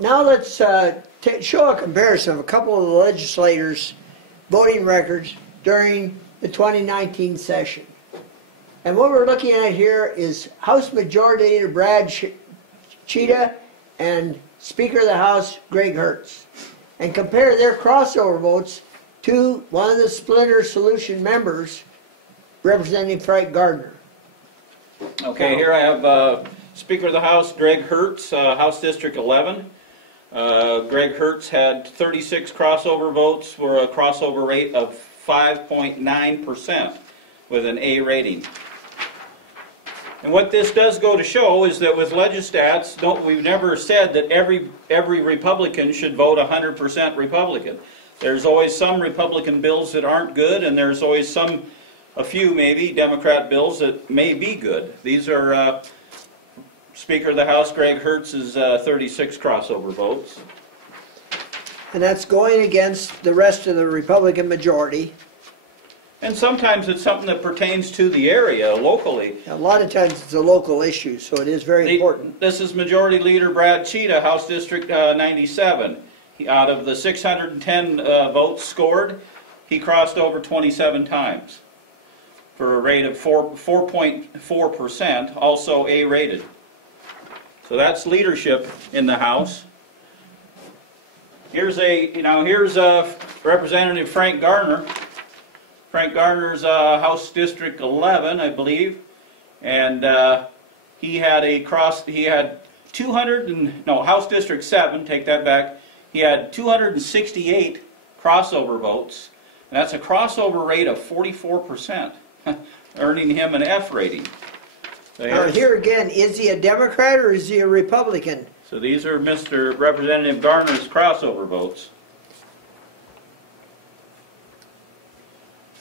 Now let's show a comparison of a couple of the legislators' voting records during the 2019 session. And what we're looking at here is House Majority Leader Brad Cheetah and Speaker of the House Greg Hertz, and compare their crossover votes to one of the Splinter Solution members, Representative Frank Garner. Okay, here I have Speaker of the House Greg Hertz, House District 11. Greg Hertz had 36 crossover votes for a crossover rate of 5.9% with an A rating. And what this does go to show is that with legistats, we've never said that every Republican should vote 100% Republican. There's always some Republican bills that aren't good, and there's always a few maybe, Democrat bills that may be good. These are Speaker of the House Greg Hertz's 36 crossover votes. And that's going against the rest of the Republican majority. And sometimes it's something that pertains to the area locally. A lot of times it's a local issue, so it is very important. This is Majority Leader Brad Cheetah, House District 97. Out of the 610 votes scored, he crossed over 27 times for a rate of 4.4%, also A rated. So that's leadership in the House. Here's Representative Frank Garner. Frank Garner's House District 11, I believe, and he had House District 7, take that back. He had 268 crossover votes, and that's a crossover rate of 44%, earning him an F rating. So here again, is he a Democrat or is he a Republican? So these are Mr. Representative Garner's crossover votes.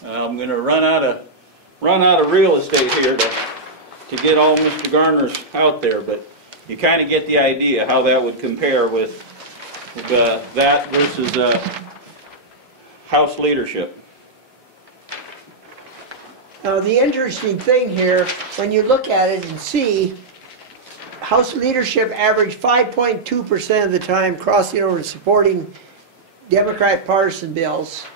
I'm going to run out of real estate here to get all Mr. Garner's out there, but you kind of get the idea how that would compare with that versus House leadership. Now the interesting thing here, when you look at it and see, House leadership averaged 5.2% of the time crossing over and supporting Democrat partisan bills.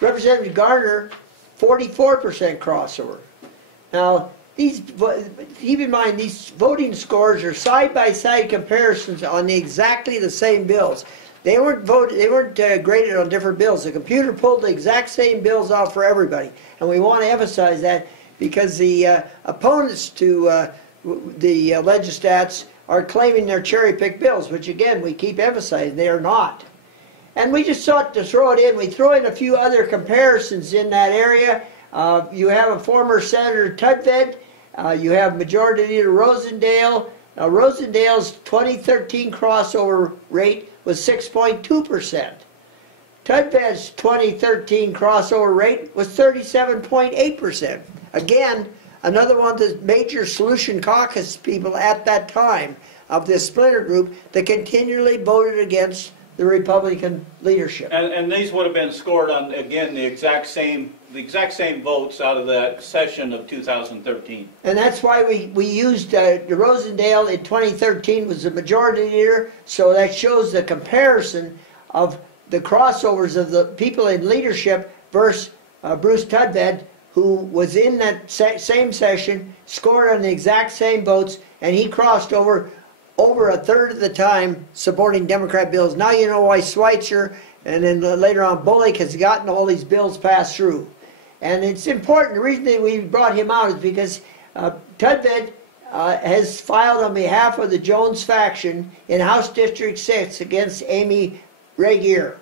Representative Garner, 44% crossover. Now, keep in mind, these voting scores are side-by-side comparisons on exactly the same bills. They weren't graded on different bills. The computer pulled the exact same bills out for everybody, and we want to emphasize that because the opponents to the legistats are claiming they're cherry-picked bills, which again we keep emphasizing they are not. And we just sought to throw it in. We throw in a few other comparisons in that area. You have a former Senator Tudved. You have Majority Leader Rosendale. Now Rosendale's 2013 crossover rate was 6.2%. Tudved's 2013 crossover rate was 37.8%. Again, another one of the major Solution Caucus people at that time of this splinter group that continually voted against the Republican leadership. And these would have been scored on, again, the exact same votes out of that session of 2013. And that's why we used Rosendale in 2013 was the majority leader, so that shows the comparison of the crossovers of the people in leadership versus Bruce Tudved, who was in that same session, scored on the exact same votes, and he crossed over a third of the time supporting Democrat bills. Now you know why Schweitzer and then later on Bullock has gotten all these bills passed through. And it's important, the reason that we brought him out is because Tudved has filed on behalf of the Jones faction in House District 6 against Amy Regier.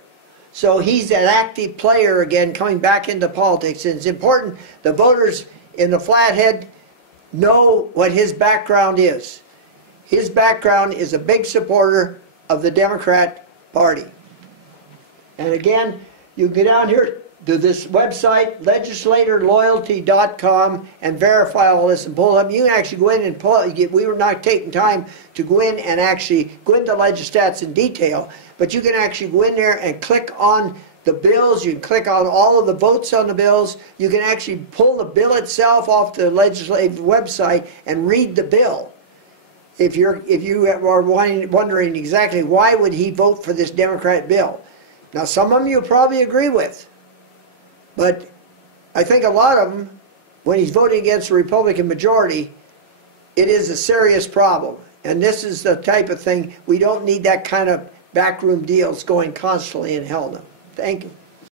So he's an active player again coming back into politics, and it's important the voters in the Flathead know what his background is. His background is a big supporter of the Democrat Party. And again, you go down here to this website, legislatorloyalty.com, and verify all this and pull it up. You can actually go in and pull it. We were not taking time to go in and actually go into legistats in detail, but you can actually go in there and click on the bills. You can click on all of the votes on the bills. You can actually pull the bill itself off the legislative website and read the bill. if you are wondering exactly why would he vote for this Democrat bill. Now, some of them you'll probably agree with, but I think a lot of them, when he's voting against the Republican majority, it is a serious problem. And this is the type of thing, we don't need that kind of backroom deals going constantly in Helena. Thank you.